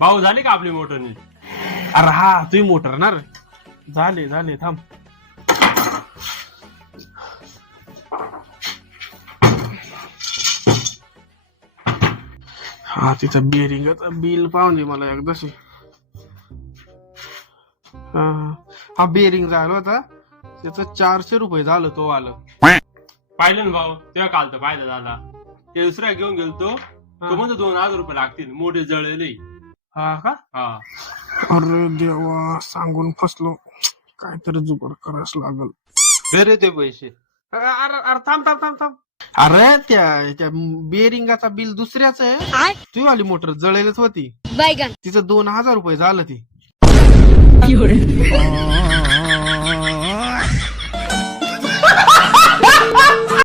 भाऊ झाली का आपली मोटर नीट? अरे हा तुझी मोटर ना रे. झाले थांब. हा तिथं बिअरिंग बिल पाहून दे मला एकदाशी. हा बिअरिंग झालं होता त्याचं 400 रुपये झालं तो आलं. पाहिलं ना भाऊ, तेव्हा काल तर पाहिलं झाला. ते दुसऱ्या घेऊन गेलतो, तो म्हणतो 2000 रुपये लागतील, मोठे जळलेले. हा का? हा. अरे देवा सांगून फसलो. काहीतरी जुगाड करायच लागल. दे रे ते पैसे. अरे थांब. अरे त्या बिअरिंगाचा बिल दुसऱ्याच आहे. तुझी वाली मोटर जळेलच होती. तिचं 2000 रुपये झालं ती.